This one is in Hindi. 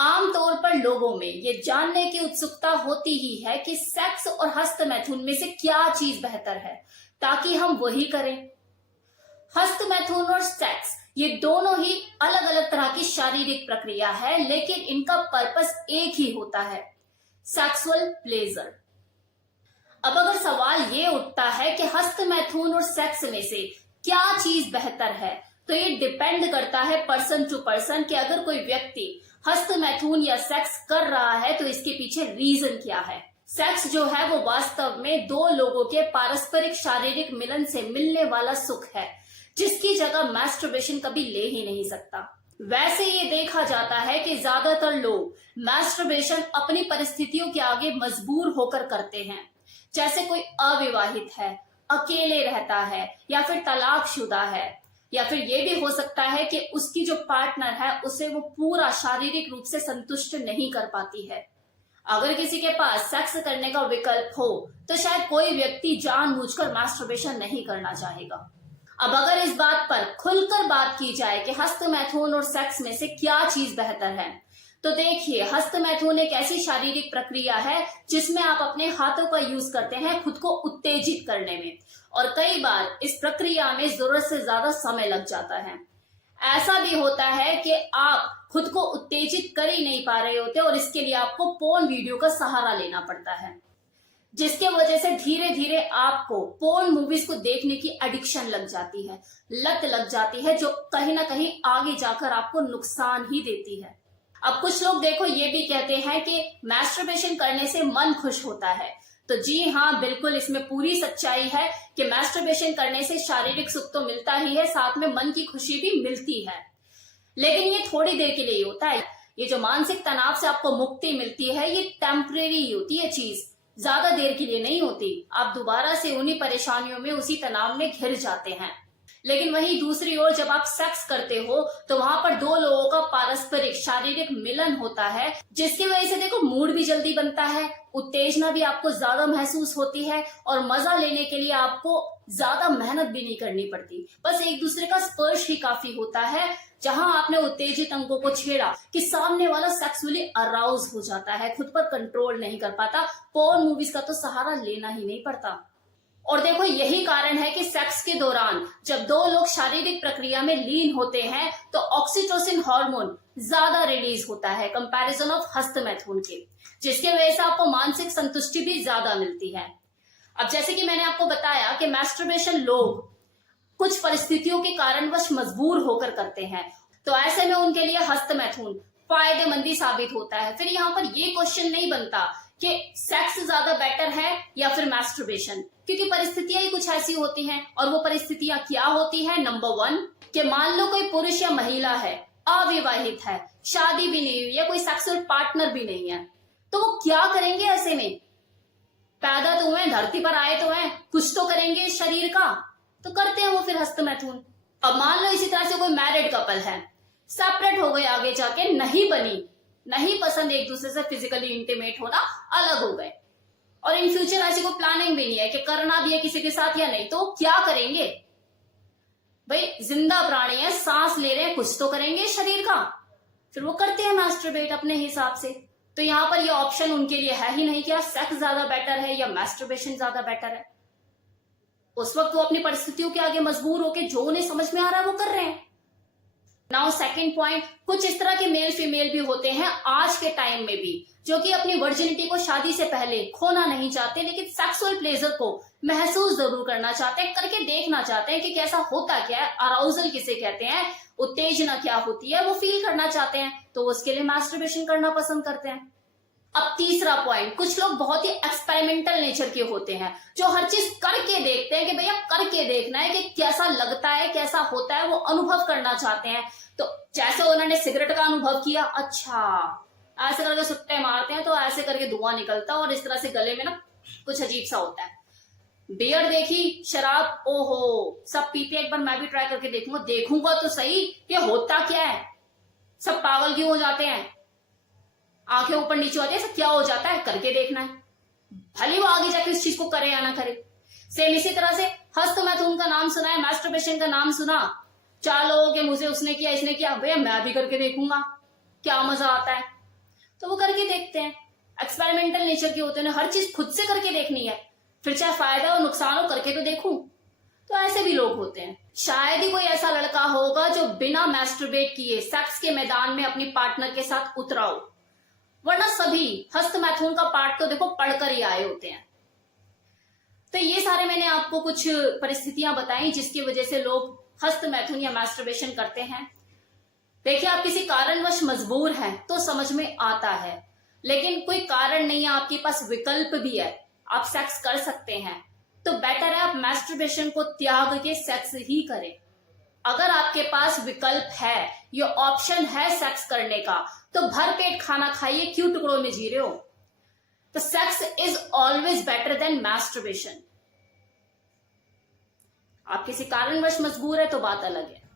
आमतौर पर लोगों में ये जानने की उत्सुकता होती ही है कि सेक्स और हस्तमैथुन में से क्या चीज बेहतर है, ताकि हम वही करें। हस्तमैथुन और सेक्स ये दोनों ही अलग अलग तरह की शारीरिक प्रक्रिया है, लेकिन इनका पर्पस एक ही होता है, सेक्सुअल प्लेजर। अब अगर सवाल ये उठता है कि हस्तमैथुन और सेक्स में से क्या चीज बेहतर है, तो ये डिपेंड करता है पर्सन टू पर्सन कि अगर कोई व्यक्ति हस्तमैथुन या सेक्स कर रहा है तो इसके पीछे रीजन क्या है। सेक्स जो है वो वास्तव में दो लोगों के पारस्परिक शारीरिक मिलन से मिलने वाला सुख है, जिसकी जगह मैस्टरबेशन कभी ले ही नहीं सकता। वैसे ये देखा जाता है कि ज्यादातर लोग मैस्टरबेशन अपनी परिस्थितियों के आगे मजबूर होकर करते हैं, जैसे कोई अविवाहित है, अकेले रहता है, या फिर तलाकशुदा है, या फिर ये भी हो सकता है कि उसकी जो पार्टनर है उसे वो पूरा शारीरिक रूप से संतुष्ट नहीं कर पाती है। अगर किसी के पास सेक्स करने का विकल्प हो तो शायद कोई व्यक्ति जानबूझकर मैस्टरबेशन नहीं करना चाहेगा। अब अगर इस बात पर खुलकर बात की जाए कि हस्तमैथुन और सेक्स में से क्या चीज बेहतर है, तो देखिए, हस्तमैथुन एक ऐसी शारीरिक प्रक्रिया है जिसमें आप अपने हाथों का यूज करते हैं खुद को उत्तेजित करने में, और कई बार इस प्रक्रिया में जरूरत से ज्यादा समय लग जाता है। ऐसा भी होता है कि आप खुद को उत्तेजित कर ही नहीं पा रहे होते और इसके लिए आपको पोर्न वीडियो का सहारा लेना पड़ता है, जिसके वजह से धीरे धीरे आपको पोर्न मूवीज को देखने की एडिक्शन लग जाती है, लत लग जाती है, जो कहीं ना कहीं आगे जाकर आपको नुकसान ही देती है। अब कुछ लोग देखो ये भी कहते हैं कि मैस्टरबेशन करने से मन खुश होता है, तो जी हाँ, बिल्कुल इसमें पूरी सच्चाई है कि मैस्टरबेशन करने से शारीरिक सुख तो मिलता ही है, साथ में मन की खुशी भी मिलती है, लेकिन ये थोड़ी देर के लिए ही होता है। ये जो मानसिक तनाव से आपको मुक्ति मिलती है ये टेम्परेरी होती है चीज, ज्यादा देर के लिए नहीं होती। आप दोबारा से उन्हीं परेशानियों में, उसी तनाव में घिर जाते हैं। लेकिन वहीं दूसरी ओर जब आप सेक्स करते हो तो वहां पर दो लोगों का पारस्परिक शारीरिक मिलन होता है, जिसकी वजह से देखो मूड भी जल्दी बनता है, उत्तेजना भी आपको ज्यादा महसूस होती है, और मजा लेने के लिए आपको ज्यादा मेहनत भी नहीं करनी पड़ती। बस एक दूसरे का स्पर्श ही काफी होता है, जहां आपने उत्तेजित अंगों को छेड़ा कि सामने वाला सेक्सुअली अराउज हो जाता है, खुद पर कंट्रोल नहीं कर पाता। पोर्न मूवीज का तो सहारा लेना ही नहीं पड़ता। और देखो, यही कारण है कि सेक्स के दौरान जब दो लोग शारीरिक प्रक्रिया में लीन होते हैं तो ऑक्सीटोसिन हार्मोन ज्यादा रिलीज होता है कंपैरिजन ऑफ हस्तमैथुन के, जिसके वजह से आपको मानसिक संतुष्टि भी ज्यादा मिलती है। अब जैसे कि मैंने आपको बताया कि मैस्टरबेशन लोग कुछ परिस्थितियों के कारणवश मजबूर होकर करते हैं, तो ऐसे में उनके लिए हस्तमैथुन फायदेमंदी साबित होता है। फिर यहाँ पर ये क्वेश्चन नहीं बनता कि सेक्स ज्यादा बेटर है या फिर मैस्टरबेशन, क्योंकि परिस्थितियां ही कुछ ऐसी होती हैं। और वो परिस्थितियां क्या होती हैं? नंबर 1 कि मान लो कोई पुरुष या महिला है, अविवाहित है, शादी भी नहीं हुई है, कोई सेक्सुअल पार्टनर भी नहीं है, तो वो क्या करेंगे ऐसे में? पैदा तो हुए, धरती पर आए तो हैं, कुछ तो करेंगे शरीर का, तो करते हैं वो फिर हस्तमैथुन। अब मान लो इसी तरह से कोई मैरिड कपल है, सेपरेट हो गए, आगे जाके नहीं बनी, नहीं पसंद एक दूसरे से फिजिकली इंटीमेट होना, अलग हो गए, और इन फ्यूचर ऐसी कोई प्लानिंग भी नहीं है कि करना भी है किसी के साथ या नहीं, तो क्या करेंगे? भाई जिंदा प्राणी है, सांस ले रहे हैं, कुछ तो करेंगे शरीर का, फिर वो करते हैं मैस्टरबेट अपने हिसाब से। तो यहाँ पर ये ऑप्शन उनके लिए है ही नहीं कि सेक्स ज्यादा बेटर है या मैस्टरबेशन ज्यादा बेटर है। उस वक्त वो अपनी परिस्थितियों के आगे मजबूर होकर जो उन्हें समझ में आ रहा है वो कर रहे हैं। नाउ सेकंड पॉइंट, कुछ इस तरह के मेल फीमेल भी होते हैं आज के टाइम में भी, जो कि अपनी वर्जिनिटी को शादी से पहले खोना नहीं चाहते, लेकिन सेक्सुअल प्लेजर को महसूस जरूर करना चाहते हैं, करके देखना चाहते हैं कि कैसा होता क्या है, अराउजल किसे कहते हैं, उत्तेजना क्या होती है, वो फील करना चाहते हैं, तो उसके लिए मैस्टरबेशन करना पसंद करते हैं। अब तीसरा पॉइंट, कुछ लोग बहुत ही एक्सपेरिमेंटल नेचर के होते हैं, जो हर चीज करके देखते हैं कि भैया करके देखना है कि कैसा लगता है, कैसा होता है, वो अनुभव करना चाहते हैं। तो जैसे उन्होंने सिगरेट का अनुभव किया, अच्छा ऐसे करके सुट्टे मारते हैं तो ऐसे करके धुआं निकलता है और इस तरह से गले में ना कुछ अजीब सा होता है। बियर देखी, शराब, ओहो सब पीते, एक बार मैं भी ट्राई करके देखूंगा तो सही ये होता क्या है, सब पागल क्यों हो जाते हैं, आंखें ऊपर नीचे होती है, सब क्या हो जाता है, करके देखना है, भले वो आगे जाके इस चीज को करे या ना करे। सेम इसी तरह से हस्तमैथुन का नाम सुना है, मैस्टरबेशन का नाम सुना, 4 लोगों के मुझे उसने किया, इसने किया, भैया मैं भी करके देखूंगा क्या मजा आता है। तो वो करके देखते हैं। एक्सपेरिमेंटल नेचर के होते हैं, हर चीज खुद से करके देखनी है, फिर चाहे फायदा और नुकसान हो करके तो देखूं। तो ऐसे भी लोग होते हैं। शायद ही कोई ऐसा लड़का होगा जो बिना मैस्टरबेट किए सेक्स के मैदान में अपनी पार्टनर के साथ उतरा हो, वरना सभी हस्त मैथुन का पार्ट तो देखो पढ़कर ही आए होते हैं। तो ये सारे मैंने आपको कुछ परिस्थितियां बताई जिसकी वजह से लोग हस्त मैथुन या मैस्टरबेशन करते हैं। देखिए, आप किसी कारणवश मजबूर हैं तो समझ में आता है, लेकिन कोई कारण नहीं है, आपके पास विकल्प भी है, आप सेक्स कर सकते हैं, तो बेटर है आप मैस्टरबेशन को त्याग के सेक्स ही करें। अगर आपके पास विकल्प है, ये ऑप्शन है सेक्स करने का, तो भर पेट खाना खाइए, क्यों टुकड़ों में जी रहे हो। तो sex is always better than masturbation. आप किसी कारणवश मजबूर है तो बात अलग है।